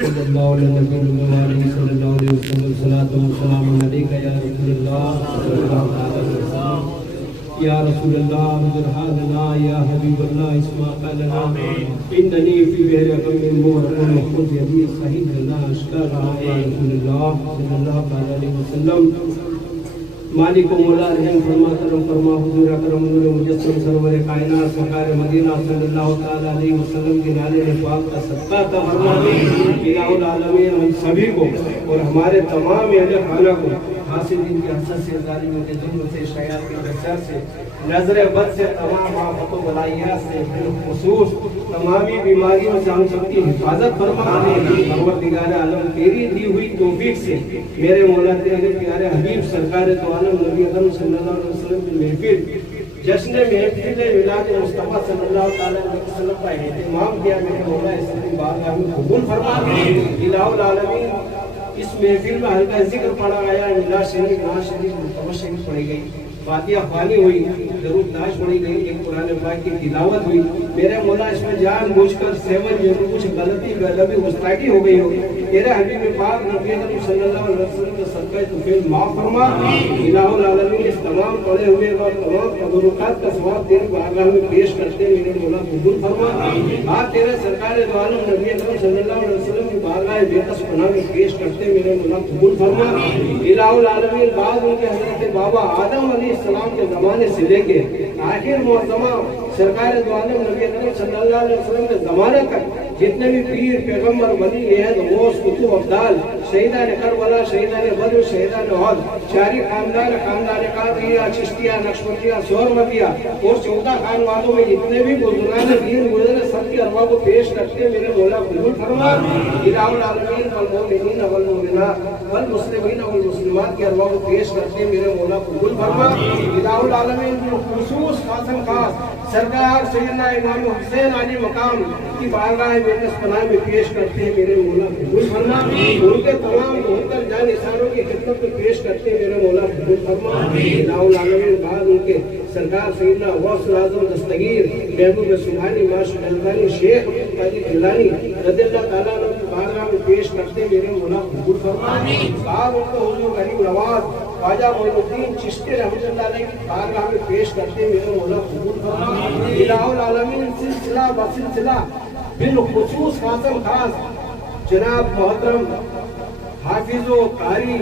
صلی اللہ علیہ وسلم صلی اللہ علیہ وسلم صلاۃ و سلام علیک یا رسول اللہ صلی اللہ علیہ وسلم یا رسول اللہ برحالنا یا حبیب اللہ اسمع قالنا اننی فی بحر غم مغرق محفوظ یدی صحیح اللہ اشکارہ یا رسول اللہ صلی اللہ علیہ وسلم مالک و مولا رحم فرما کرم فرما حضور اکرم نور مجسم سرور کائنات سرکار مدینہ صلی اللہ تعالیٰ علیہ وسلم کے نالے پاک کا صدقہ عطا فرما دے الہ العالمین ہم سبھی کو اور ہمارے تمام اہل خانہ کو حاسدین کی حسد سے ظالموں کے ظلم سے شیاطین کے شر سے نظر بد سے تمام آفات و بلائیات سے بالخصوص تمامی بیماریوں سے ہم سب کی حفاظت فرما دے پروردگار عالم تیری دی ہوئی توفیق سے میرے مولا تیرے پیارے حبیب سرکار تو عالم نبی اکرم صلی اللہ علیہ وسلم کی محفل جشن محفل میلاد مصطفیٰ صلی اللہ علیہ وسلم کا اہتمام کیا میرے مولا اس کی بارگاہ میں قبول فرما دے الہ العالمین اس محفل میں ہلکا ذکر پڑھا گیا میلاد شریف نواز شریف مصطفیٰ شریف پڑھی گئی فاتحہ خوانی ہوئی درود ناش پڑھی گئی ایک قرآن پاک کی تلاوت ہوئی میرے مولا اس میں جان بوجھ کر سیون جو کچھ غلطی غلطی گستاخی ہو گئی ہو تیرے حبیب پاک نبی اکرم صلی اللہ علیہ وسلم کے صدقہ توفیق معاف فرما الہ العالمین اس تمام پڑھے ہوئے اور تمام تبرکات کا ثواب تیری بارگاہ میں پیش کرتے میرے مولا قبول فرما آپ تیرے سرکار دو عالم نبی اکرم صلی اللہ علیہ وسلم کی بارگاہ بےکس پناہ میں پیش کرتے میرے مولا قبول فرما الہ العالمین بعد ان کے حضرت بابا آدم علیہ السلام کے زمانے سے لے کے آخر معظمہ سرکار دو عالم نبی اکرم صلی اللہ علیہ وسلم کے زمانے تک جتنے بھی پیر پیغمبر ولی عہد غوث کتب ابدال شہیدان کربلا شہیدان بدر شہیدان احد چاری خاندان قادریہ چشتیہ نقشبندیہ سورمتیہ اور 14 خانوادوں میں جتنے بھی بزرگان دین گزرے سب کی ارواح کو پیش کرتے میرے مولا قبول فرما الہ العالمین والمؤمنین والمؤمنات والمسلمین والمسلمات کی ارواح کو پیش کرتے میرے مولا قبول فرما الہ العالمین خصوص خاصن خاص سرکار سیدنا امام حسین علی مقام کی بارگاہ بےکس پناہ میں پیش کرتے ہیں میرے مولا قبول فرما ان کے تمام محترم جان نثاروں کی خدمت میں پیش کرتے ہیں میرے مولا قبول فرما الہ العالمین بعد ان کے سرکار سیدنا غوث الاعظم دستگیر محبوب سبحانی معاشر الغانی شیخ قادری جیلانی رضی اللہ تعالیٰ عنہ کی بارگاہ میں پیش کرتے ہیں میرے مولا قبول فرما بعد ان کو حضور غریب نواز خواجہ معین الدین چشتی رحمۃ اللہ علیہ کی بارگاہ میں پیش کرتے ہیں میرے مولا قبول فرما الہ العالمین سلسلہ بسلسلہ بالخصوص خاصم خاص جناب محترم حافظ و قاری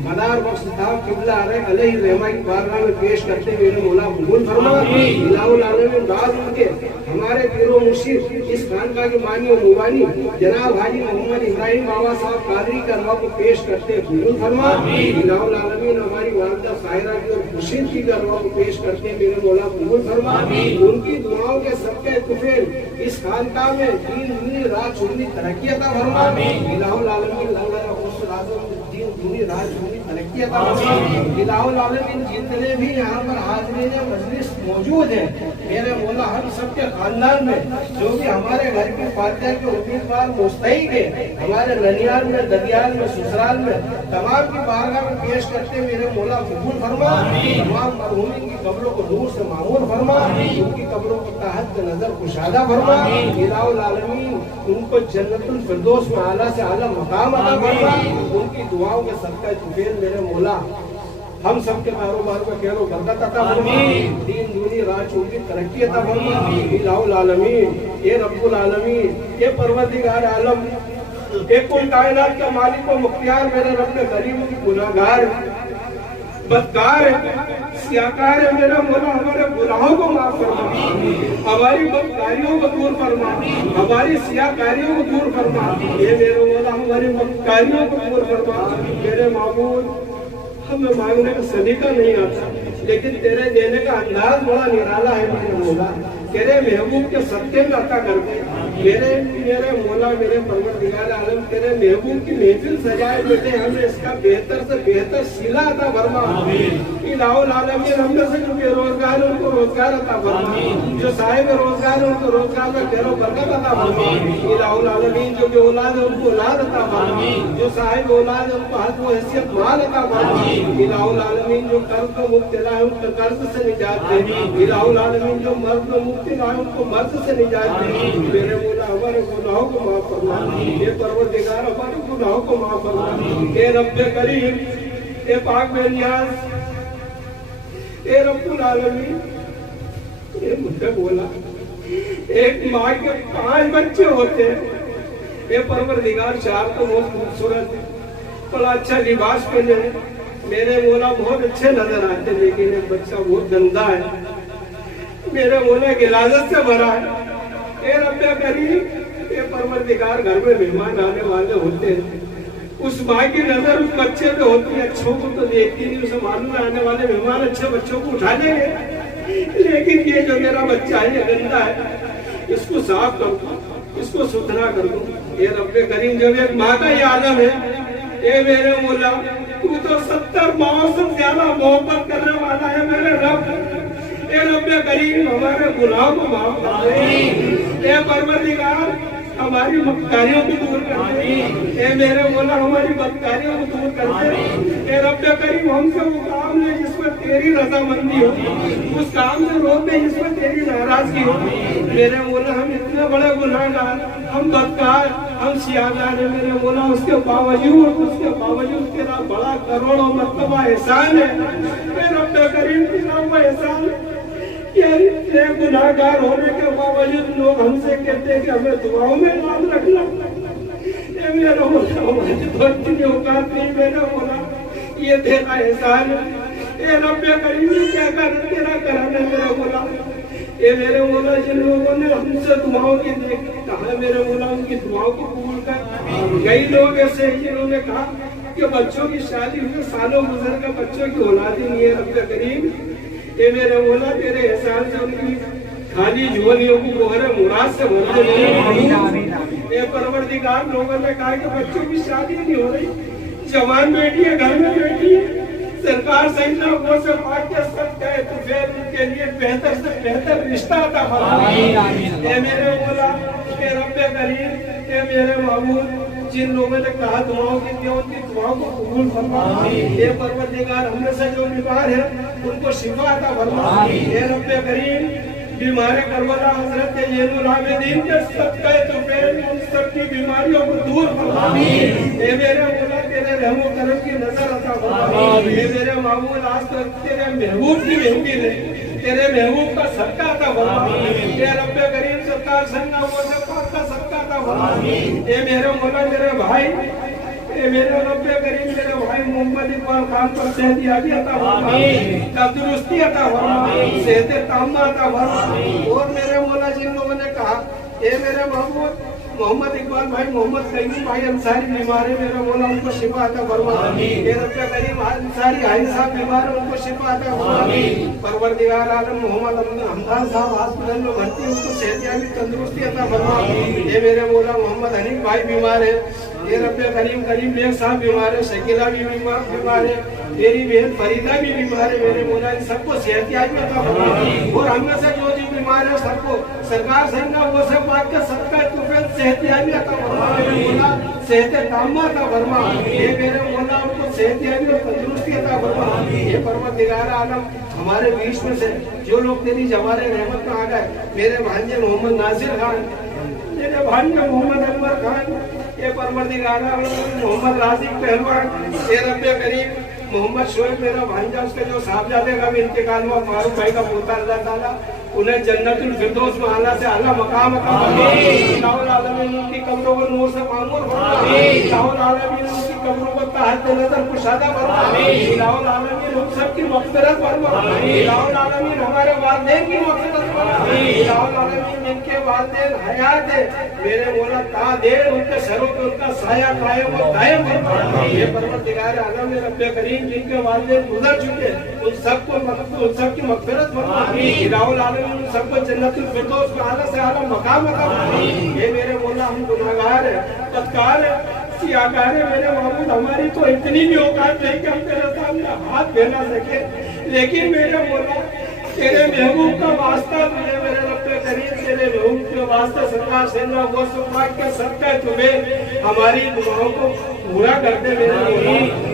مدار بخش صاحب قبلہ علیہ الرحمہ کی بارگاہ میں پیش کرتے میرے مولا قبول فرما الہ العالمین بعد ان کے ہمارے پیر و مرشد اس خانقاہ کے مانی و موانی جناب حاجی محمد ابراہیم بابا صاحب قادری کا ارواح کو پیش کرتے قبول فرما الہ العالمین ہماری والدہ ساحرہ کی اور مرشد کی ارواح کو پیش کرتے میرے مولا قبول فرما ان کی دعاؤں کے صدقے طفیل اس خانقاہ میں دین رات چنی ترقی عطا فرما الہ العالمین اللہ غوث الاعظم دین رات چنی ترقی عطا فرما الہ العالمین جتنے بھی یہاں پر حاضرین مجلس موجود ہیں میرے مولا ہم سب کے خاندان میں جو بھی ہمارے گھر کی فاتحہ کے امیدوار مستحق ہیں ہمارے ننیال میں ددیال میں سسرال میں تمام کی بارگاہ میں پیش کرتے میرے مولا قبول فرما تمام مرحومین کی قبروں کو نور سے معمور فرما ان کی قبروں کو تحت نظر کشادہ فرما الہ العالمین ان کو جنت الفردوس میں اعلیٰ سے اعلیٰ مقام عطا فرما ان کی دعاؤں کے صدقہ طفیل میرے مولا ہم سب کے کاروبار کو خیر و برکت عطا فرما دین دنیا رات چونکی ترقی عطا فرما الہ العالمین اے رب العالمین اے پروردگار عالم اے کل کائنات کا مالک و مختار میرے رب غریبوں کی گناہگار بدکار سیاکار ہے میرا مولا ہمارے گناہوں کو معاف فرما ہماری بدکاریوں کو دور فرما ہماری سیاکاریوں کو دور فرما اے میرے مولا ہماری بدکاریوں کو دور فرما میرے معبود ہمیں مانگنے کا سلیقہ نہیں آتا لیکن تیرے دینے کا انداز بڑا نرالا ہے میرے مولا تیرے محبوب کے صدقے میں عطا کر دے میرے مولا میرے پروردگار عالم تیرے محبوب کی محفل سجائے بیٹے ہمیں اس کا بہتر سے بہتر صلہ عطا فرما الہ العالمین ہم میں سے جو بے روزگار ہیں ان کو روزگار عطا فرما جو صاحب روزگار ہیں ان کو روزگار میں خیر و برکت عطا فرما الہ العالمین جو بے اولاد ہیں ان کو اولاد عطا فرما جو صاحب اولاد ہیں ان کو حد و حیثیت مال عطا فرما الہ العالمین جو قرض میں مبتلا ہے ان کو قرض سے نجات دے الہ العالمین جو مرض میں مبتلا ہے ان کو مرض سے نجات دے میرے مولا ہمارے گناہوں کو معاف فرما، اے پروردگار ہمارے گناہوں کو معاف فرما، اے رب کریم، اے پاک بے نیاز، اے رب العالمین، اے مجھے بولا ایک ماں کے 5 بچے ہوتے ہیں، اے پروردگار 4 تو بہت خوبصورت ہے، بڑا اچھا لباس پہنے ہیں، میرے مولا بہت اچھے نظر آتے ہیں، لیکن ایک بچہ بہت گندا ہے، میرے مولا غلاظت سے بھرا ہے، اے رب کریم، اے پروردگار گھر میں مہمان آنے والے ہوتے ہیں، اس ماں کی نظر اس بچے پہ ہوتی ہے، اچھوں کو تو دیکھتی نہیں، اسے معلوم ہے آنے والے مہمان اچھے بچوں کو اٹھا لیں گے، لیکن یہ جو میرا بچہ ہے یہ گندا ہے، اس کو صاف کر دوں، اس کو ستھرا کر دوں، اے رب کریم، جب ایک ماں کا یہ عالم ہے، اے میرے مولا تو 70 ماؤں سے زیادہ محبت کرنے والا ہے میرے رب، اے رب کریم ہمارے گناہوں کو معاف کر دے، اے پروردگار ہماری مکاریوں کو دور کر دے، اے میرے مولا ہماری بدکاریوں کو دور کر دے، اے رب کریم ہم سے وہ کام لے جس میں تیری رضامندی ہو، اس کام سے روک دے جس میں تیری ناراضگی ہو، میرے مولا ہم اتنے بڑے گناہگار، ہم بدکار، ہم سیاہدار ہیں میرے مولا، اس کے باوجود تیرا بڑا کروڑوں مرتبہ احسان ہے، اے رب کریم تیرا وہ احسان ہے کہ اتنے گناہگار ہونے کے باوجود لوگ ہم سے کہتے ہیں کہ ہمیں دعاؤں میں یاد رکھنا، اے میرا مولا ہماری تو اتنی اوقات نہیں میرا مولا، یہ تیرا احسان ہے، اے رب کریم کیا کر تیرا کرم ہے میرا مولا، اے میرے مولا جن لوگوں نے ہم سے دعاؤں کی کہا میرے مولا ان کی دعاؤں کو قبول کر، کئی لوگ ایسے ہیں جنہوں نے کہا کہ بچوں کی شادی ہوئی سالوں گزر کر بچوں کی اولاد ہی نہیں ہے، رب کریم اے میرے مولا تیرے احسان سے ان کی خالی جوانیوں کو بغیر مراد سے بھر دے، اے پروردگار لوگوں نے کہا کہ بچوں کی شادی نہیں ہو رہی، جوان بیٹی ہے گھر میں بیٹی ہے، سرکار سیدنا وہ سے پاک کے سب کہے تو پھر ان کے لیے بہتر سے بہتر رشتہ عطا فرما، اے میرے مولا، اے رب کریم، اے میرے معبود، جن لوگوں نے کہا دعاؤں کی ان کی دعاؤں کو قبول فرما، اے پروردگار ہم میں سے جو بیمار ہیں ان کو شفا عطا فرما، اے رب کریم بیمار کربلا حضرت زین العابدین کے صدقہ طفیل ان سب کی بیماریوں کو دور فرما، اے میرے مولا تیرے رحم و کرم کی نظر عطا فرما، اے میرے معبود آج تک تیرے محبوب کی مہندی دے، تیرے محبوب کا صدقہ عطا فرما، اے رب کریم سرکار سننا وہ سے پاک کا صدقہ عطا فرما، اے میرے مولا میرے بھائی، اے میرے رب کریم میرے بھائی محمد اقبال خان پر صحت یابی عطا فرما، تندرستی عطا فرما، صحت تامہ عطا فرما، اور میرے مولا جن لوگوں نے کہا اے میرے محبوب محمد اقبال بھائی محمد قیوم بھائی انصاری بیمار ہے میرے مولا ان کو شفا عطا فرما، اے رب کریم انصاری حاجی صاحب بیمار ہے ان کو شفا عطا فرما، پروردگار عالم محمد حمدان صاحب ہاسپٹل میں بھرتی ان کو صحت یابی تندرستی عطا فرما، اے میرے مولا محمد حنیف بھائی بیمار ہے، اے رب کریم کریم بیگ صاحب بیمار ہے، شکیلہ بھی بیمار ہے، میری بہن فریدہ بھی بیمار ہے میرے مولا ان سب کو صحت یابی عطا فرما، اور ہم میں سے جو بھی بیمار ہے سب کو سرکار سننا وہ سے پاک کے صدقہ طفیل صحت یابی عطا فرما، میرے مولا صحت تامہ عطا فرما، اے میرے مولا ان کو صحت یابی اور تندرستی عطا فرما، اے پروردگار عالم ہمارے بیچ میں سے جو لوگ تیری جوار رحمت میں آ گئے، میرے بھانجے محمد ناصر خان، میرے بھانجے محمد انور خان، اے پروردگار محمد رازق پہلوان، اے رب کریم محمد شعیب میرا بھانجا اس کے جو صاحبزادے کا بھی انتقال ہوا فاروق بھائی کا پوتا اللہ تعالیٰ انہیں جنت الفردوس میں اعلیٰ سے اعلیٰ مقام عطا فرما، الہ العالمین ان کی قبروں کو نور سے معمور فرما، الہ العالمین ان کی قبروں کو تحت نظر کشادہ فرما، الہ العالمین ہم سب کی مغفرت فرما، الہ العالمین ہمارے والدین کی مغفرت فرما، الہ العالمین ان کے والدین حیات ہے میرے مولا تا دیر ان کے سروں پہ ان کا سایہ قائم و دائم فرما، یہ پروردگار عالم رب کریم جن کے والدین گزر چکے ان سب کی مغفرت فرما، الہ العالمین ان سب کو جنت الفردوس میں اعلیٰ سے اعلیٰ مقام عطا فرما، یہ میرے مولا ہم گناہگار ہیں، بدکار ہیں، سیاہکار ہیں میرے معبود، ہماری تو اتنی بھی اوقات نہیں کہ ہم تیرے سامنے ہاتھ پھیلا سکے، لیکن میرے مولا تیرے محبوب کا واسطہ تجھے میرے رب کریم تیرے محبوب کے واسطے سرکار سیدنا غوث پاک کے صدقہ تمہیں ہماری دعاؤں کو پورا کر دے میرے مولا،